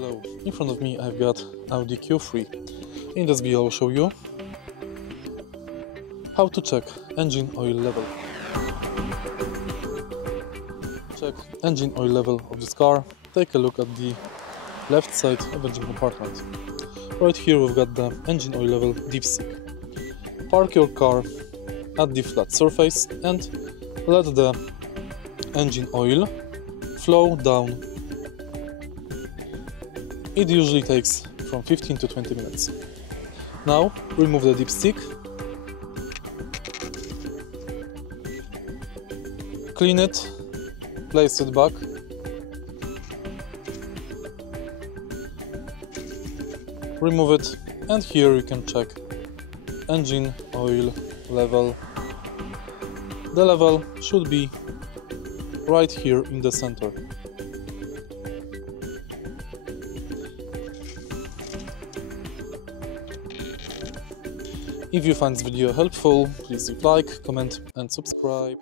Hello, in front of me I've got AUDI Q3. In this video I'll show you how to check engine oil level. Check engine oil level of this car. Take a look at the left side of engine compartment. Right here we've got the engine oil level dipstick. Park your car at the flat surface and let the engine oil flow down. It usually takes from 15 to 20 minutes. Now remove the dipstick, clean it, place it back, remove it, and here you can check engine oil level. The level should be right here in the center. If you find this video helpful, please leave a like, comment and subscribe.